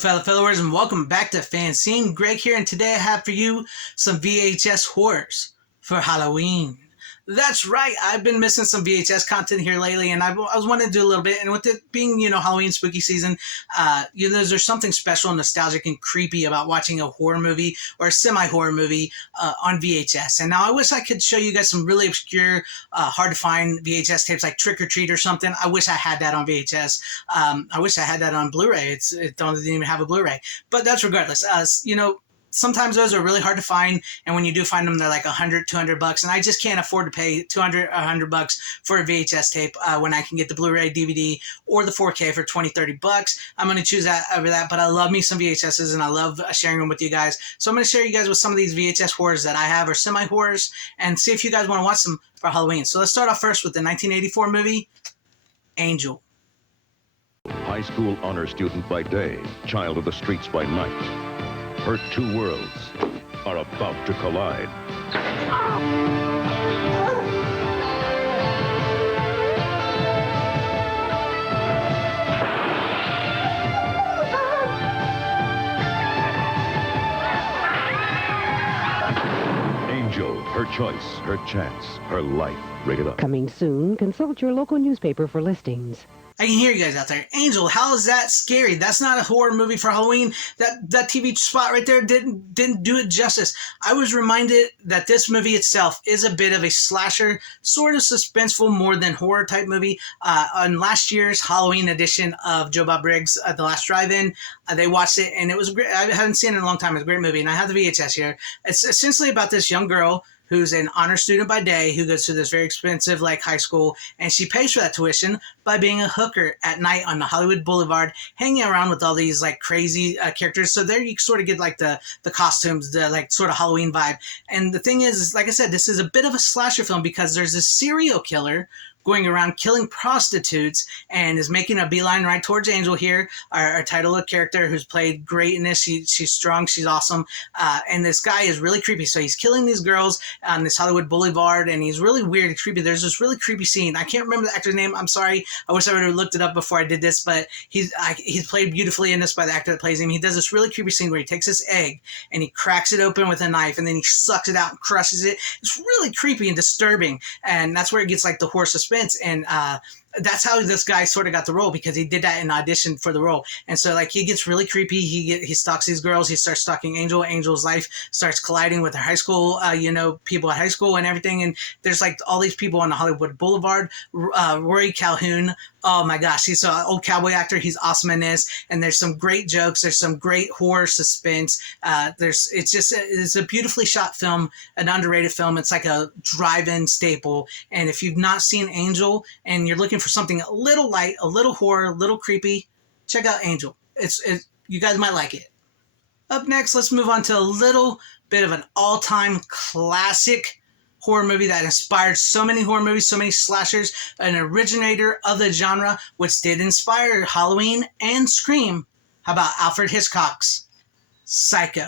fellow followers, and welcome back to FanZcene. Greg here, and today I have for you some VHS horrors for Halloween. That's right, I've been missing some VHS content here lately, and I was wanting to do a little bit, and with it being, Halloween spooky season, there's something special, nostalgic, and creepy about watching a horror movie, or a semi-horror movie, on VHS. And now I wish I could show you guys some really obscure, hard-to-find VHS tapes, like Trick or Treat or something. I wish I had that on VHS. I wish I had that on Blu-ray. It doesn't even have a Blu-ray. But that's regardless. Sometimes those are really hard to find, and when you do find them, they're like $100, $200, and I just can't afford to pay $200 or $100 for a VHS tape when I can get the Blu-ray, DVD, or the 4K for $20, $30. I'm going to choose that over that, but I love me some VHSs, and I love sharing them with you guys. So I'm going to share you guys with some of these VHS horrors that I have, or semi-horrors, and see if you guys want to watch them for Halloween. So let's start off first with the 1984 movie, Angel. High school honor student by day, child of the streets by night. Her two worlds are about to collide. Angel, her choice, her chance, her life. Rated R. Coming soon. Consult your local newspaper for listings. I can hear you guys out there. Angel, how is that scary? That's not a horror movie for Halloween. That TV spot right there didn't do it justice. I was reminded that this movie itself is a bit of a slasher, sort of suspenseful, more than horror type movie. On last year's Halloween edition of Joe Bob Briggs' The Last Drive-In, they watched it, and it was great. I haven't seen it in a long time. It's a great movie, and I have the VHS here. It's essentially about this young girl who's an honor student by day, who goes to this very expensive high school, and she pays for that tuition by being a hooker at night on the Hollywood Boulevard, hanging around with all these crazy characters. So there you sort of get the costumes, the sort of Halloween vibe. And the thing is, like I said, this is a bit of a slasher film because there's a serial killer going around killing prostitutes and is making a beeline right towards Angel here, our title character, who's played great in this. She's strong, she's awesome, and this guy is really creepy. So he's killing these girls on this Hollywood Boulevard, and he's really weird and creepy. There's this really creepy scene. I can't remember the actor's name. I'm sorry. I wish I would have looked it up before I did this, but he's played beautifully in this by the actor that plays him. He does this really creepy scene where he takes this egg and he cracks it open with a knife, and then he sucks it out and crushes it. It's really creepy and disturbing, and that's where it gets the horror suspense. And that's how this guy sort of got the role, because he did that in audition for the role. And so he gets really creepy. He stalks these girls. He starts stalking Angel. Angel's life starts colliding with her high school, people at high school and everything. And there's all these people on the Hollywood Boulevard. Rory Calhoun. Oh my gosh, he's an old cowboy actor. He's awesome in this. And there's some great jokes. There's some great horror suspense. It's a beautifully shot film, an underrated film. It's like a drive-in staple. And if you've not seen Angel and you're looking for something a little light, a little horror, a little creepy, check out Angel. You guys might like it. Up next, let's move on to a little bit of an all-time classic horror movie that inspired so many horror movies, so many slashers, an originator of the genre, which did inspire Halloween and Scream. How about Alfred Hitchcock's Psycho?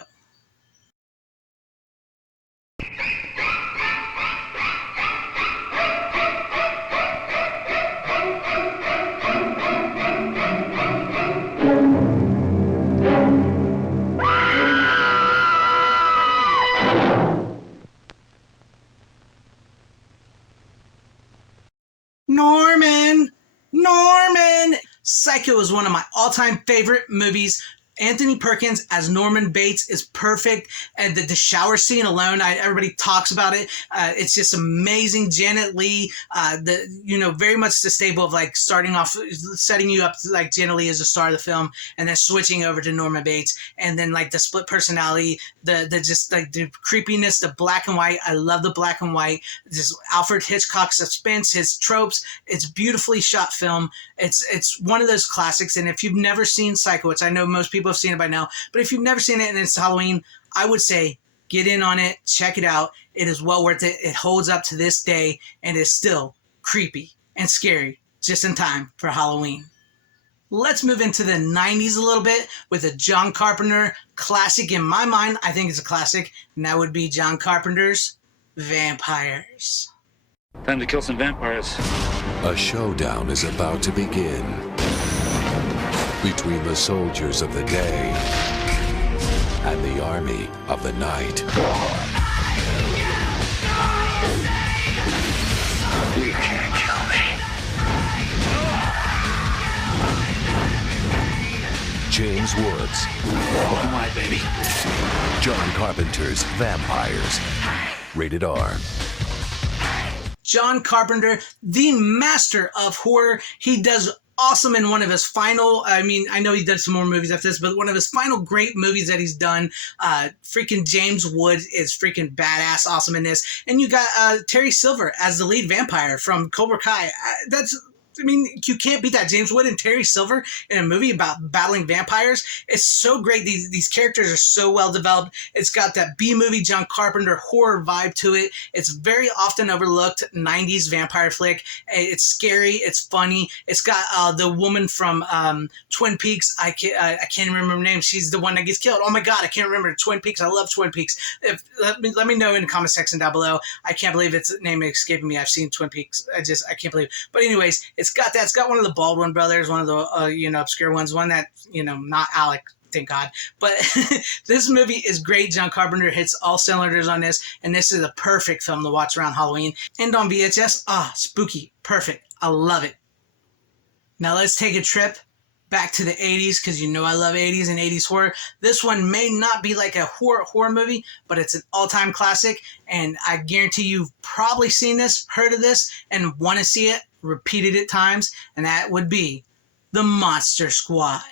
Norman! Psycho is one of my all-time favorite movies. Anthony Perkins as Norman Bates is perfect, and the shower scene alone, everybody talks about it. It's just amazing. Janet Leigh, very much the staple of starting off, setting you up Janet Leigh as the star of the film, and then switching over to Norman Bates, and then the split personality, the creepiness, the black and white. I love the black and white. Just Alfred Hitchcock suspense, his tropes. It's beautifully shot film. It's one of those classics, and if you've never seen Psycho, which I know most people have seen it by now, but if you've never seen it and it's Halloween, I would say get in on it, check it out. It is well worth it. It holds up to this day and is still creepy and scary just in time for Halloween. Let's move into the 90s a little bit with a John Carpenter classic. In my mind, I think it's a classic, and that would be John Carpenter's Vampires. Time to kill some vampires. A showdown is about to begin. between the soldiers of the day and the army of the night. You can't kill me. James Woods. Oh my baby. John Carpenter's Vampires. Rated R. John Carpenter, the master of horror. He does awesome in one of his final, I know he did some more movies after this, but one of his final great movies that he's done, freaking James Woods is freaking badass awesome in this. And you got Terry Silver as the lead vampire from Cobra Kai. You can't beat that. James Wood and Terry Silver in a movie about battling vampires. It's so great. These characters are so well developed. It's got that B-movie John Carpenter horror vibe to it. It's very often overlooked 90s vampire flick. It's scary. It's funny. It's got the woman from Twin Peaks. I can't remember her name. She's the one that gets killed. Oh my God, I can't remember. Twin Peaks. I love Twin Peaks. Let me know in the comment section down below. I can't believe its name is escaping me. I've seen Twin Peaks. I can't believe it. But anyways, it's got that. It's got one of the Baldwin brothers, one of the obscure ones, one that not Alec, thank God. But this movie is great. John Carpenter hits all cylinders on this, and this is a perfect film to watch around Halloween. And on VHS, spooky, perfect. I love it. Now let's take a trip back to the 80s, because I love 80s and 80s horror. This one may not be like a horror movie, but it's an all-time classic, and I guarantee you've probably seen this, heard of this, and want to see it, repeated it times, and that would be The Monster Squad.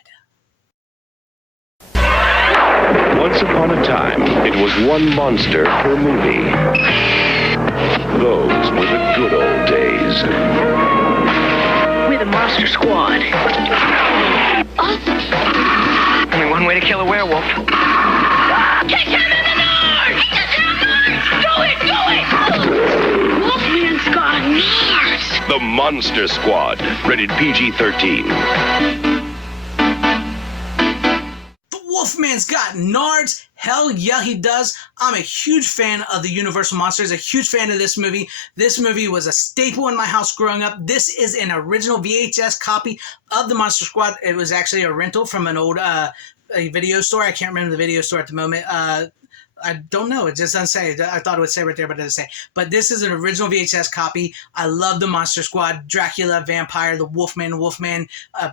Once upon a time, it was one monster per movie. Those were the good old days. We're the Monster Squad. Only one way to kill a werewolf. Kick him in the nose! Kick him in the nose! Do it! Wolfman's got nards! The Monster Squad, rated PG-13. The Wolfman's got nards. Hell yeah, he does. I'm a huge fan of the Universal Monsters, a huge fan of this movie. This movie was a staple in my house growing up. This is an original VHS copy of the Monster Squad. It was actually a rental from an old a video store. I can't remember the video store at the moment. I don't know. It just doesn't say. I thought it would say right there, but it doesn't say. But this is an original VHS copy. I love the Monster Squad. Dracula, vampire, the Wolfman,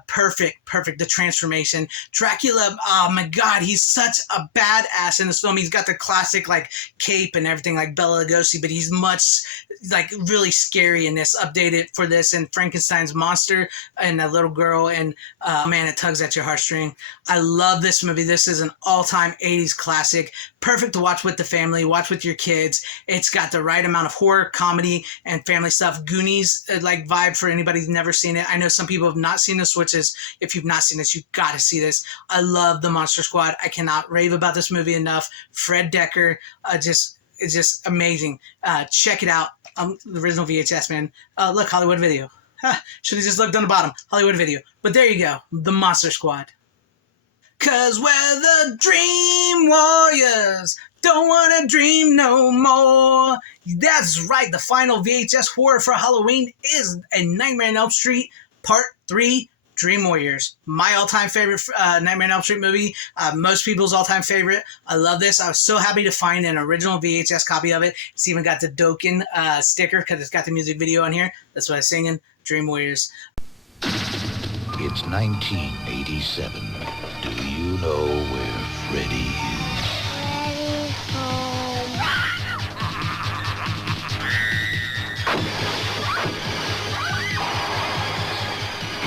perfect. The transformation. Dracula, oh my God, he's such a badass in this film. He's got the classic like cape and everything like Bela Lugosi, but he's much like really scary in this. Updated for this, and Frankenstein's monster and that little girl, and man, it tugs at your heartstring. I love this movie. This is an all-time 80s classic. Perfect to watch with the family, watch with your kids. It's got the right amount of horror, comedy, and family stuff. Goonies like vibe for anybody who's never seen it. I know some people have not seen this, which is, if you've not seen this, you've got to see this. I love the Monster Squad. I cannot rave about this movie enough. Fred Decker, it's just amazing. Check it out. The original VHS, man. Look, Hollywood Video. Should have just looked on the bottom. Hollywood Video. But there you go. The Monster Squad. 'Cause we're the Dream Warriors. Don't wanna dream no more. That's right. The final VHS horror for Halloween is A Nightmare on Elm Street Part 3, Dream Warriors. My all-time favorite Nightmare on Elm Street movie. Most people's all-time favorite. I love this. I was so happy to find an original VHS copy of it. It's even got the Dokken sticker because it's got the music video on here. That's what I was singing. Dream Warriors. It's 1987. Do you know where Freddy is?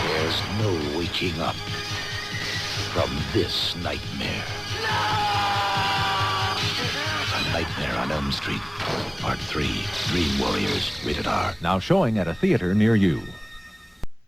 There's no waking up from this nightmare. A Nightmare on Elm Street, Part 3, Dream Warriors, rated R. Now showing at a theater near you.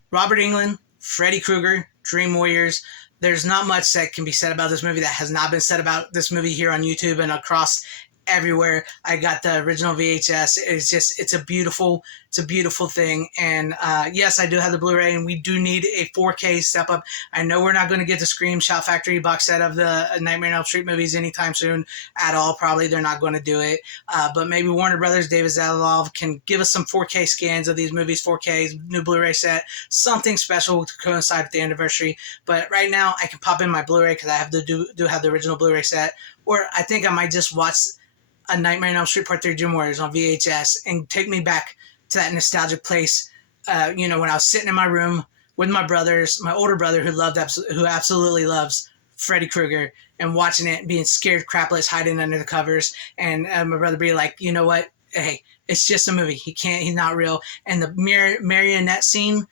Robert Englund, Freddy Krueger, Dream Warriors. There's not much that can be said about this movie that has not been said about this movie here on YouTube and across everywhere. I got the original VHS. It's a beautiful thing. And yes, I do have the Blu-ray, and we do need a 4K step up. I know we're not going to get the Scream Shout Factory box set of the Nightmare on Elm Street movies anytime soon at all. Probably they're not going to do it. But maybe Warner Brothers, David Zaslav can give us some 4K scans of these movies, 4K, new Blu-ray set, something special to coincide with the anniversary. But right now, I can pop in my Blu-ray because I have do have the original Blu-ray set. Or I think I might just watch A Nightmare on Elm Street Part 3 Dream Warriors on VHS and take me back to that nostalgic place, when I was sitting in my room with my brothers, my older brother who absolutely loves Freddy Krueger, and watching it and being scared crapless, hiding under the covers, and my brother be like, you know what, hey, it's just a movie. He's not real. And the marionette scene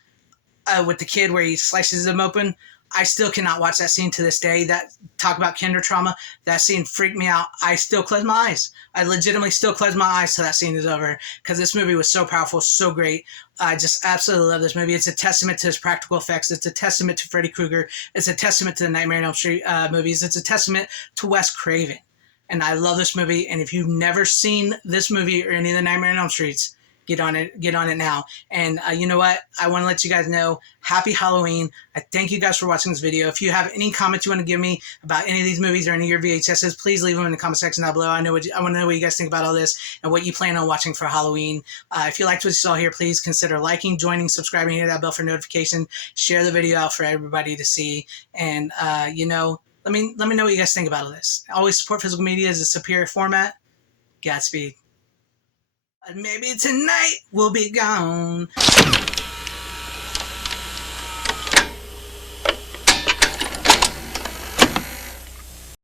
with the kid where he slices them open, I still cannot watch that scene to this day. That talk about kinder trauma. That scene freaked me out. I still close my eyes. I legitimately still close my eyes till that scene is over, because this movie was so powerful, so great. I just absolutely love this movie. It's a testament to its practical effects. It's a testament to Freddy Krueger. It's a testament to the Nightmare on Elm Street movies. It's a testament to Wes Craven. And I love this movie. And if you've never seen this movie or any of the Nightmare on Elm Streets, get on it now. And you know what? I want to let you guys know, happy Halloween. I thank you guys for watching this video. If you have any comments you want to give me about any of these movies or any of your VHSs, please leave them in the comment section down below. I want to know what you guys think about all this and what you plan on watching for Halloween. If you liked what you saw here, please consider liking, joining, subscribing, hit that bell for notification, share the video out for everybody to see. And let me know what you guys think about all this. Always support physical media as a superior format. Godspeed. Maybe tonight we'll be gone.